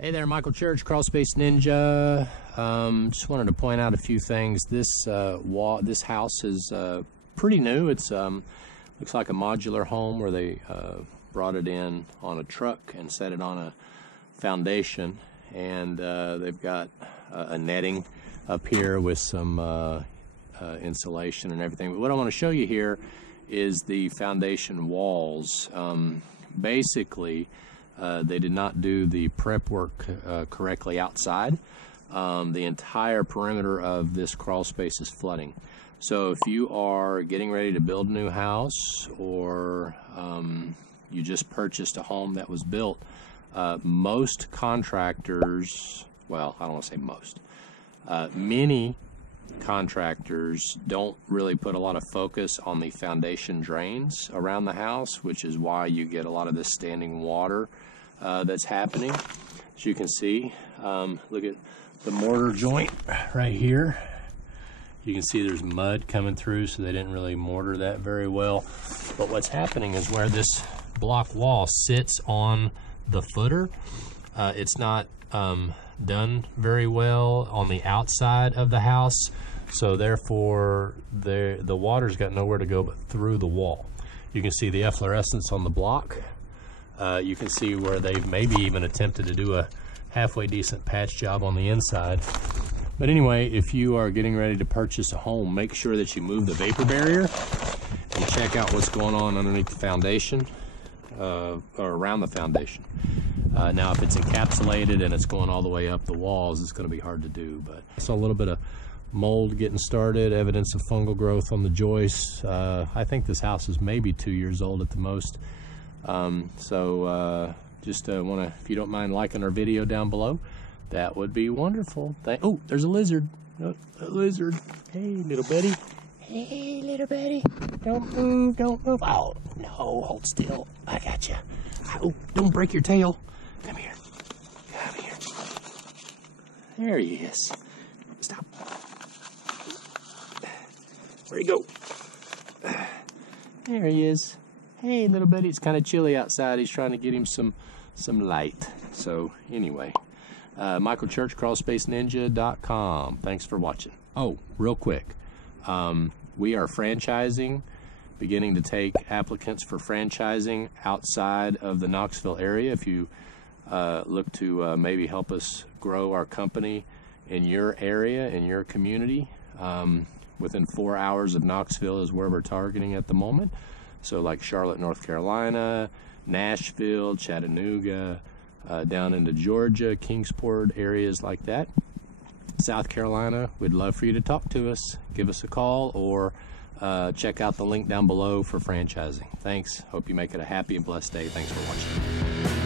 Hey there, Michael Church, Crawl Space Ninja. Just wanted to point out a few things. This house is pretty new. It's looks like a modular home where they brought it in on a truck and set it on a foundation. And they've got a netting up here with some insulation and everything. But what I want to show you here is the foundation walls. Basically, they did not do the prep work correctly outside. The entire perimeter of this crawl space is flooding. So if you are getting ready to build a new house, or you just purchased a home that was built, most contractors, well, I don't want to say most, many contractors don't really put a lot of focus on the foundation drains around the house, which is why you get a lot of this standing water that's happening. As you can see, look at the mortar joint right here. You can see there's mud coming through, so they didn't really mortar that very well. But what's happening is where this block wall sits on the footer, it's not done very well on the outside of the house, so therefore the water's got nowhere to go but through the wall. You can see the efflorescence on the block. You can see where they've maybe even attempted to do a halfway decent patch job on the inside. But anyway, if you are getting ready to purchase a home, make sure that you move the vapor barrier and check out what's going on underneath the foundation, or around the foundation. Now, if it's encapsulated and it's going all the way up the walls, it's going to be hard to do. But I saw a little bit of mold getting started, evidence of fungal growth on the joists. I think this house is maybe 2 years old at the most. Just want to, if you don't mind liking our video down below, that would be wonderful. Oh, there's a lizard. Oh, a lizard. Hey, little Betty. Hey, little Betty. Don't move, don't move. Oh, no, hold still. I got you. Oh, don't break your tail. Come here. Come here. There he is. Stop. Where'd he go? There he is. Hey, little Betty. It's kind of chilly outside. He's trying to get him some light. So, anyway. Michael Church, crawlspaceninja.com. Thanks for watching. Oh, real quick. We are franchising, beginning to take applicants for franchising outside of the Knoxville area. If you look to maybe help us grow our company in your area, in your community, within 4 hours of Knoxville is where we're targeting at the moment. So like Charlotte, North Carolina, Nashville, Chattanooga, down into Georgia, Kingsport, areas like that. South Carolina, we'd love for you to talk to us. Give us a call, or check out the link down below for franchising. Thanks. Hope you make it a happy and blessed day. Thanks for watching.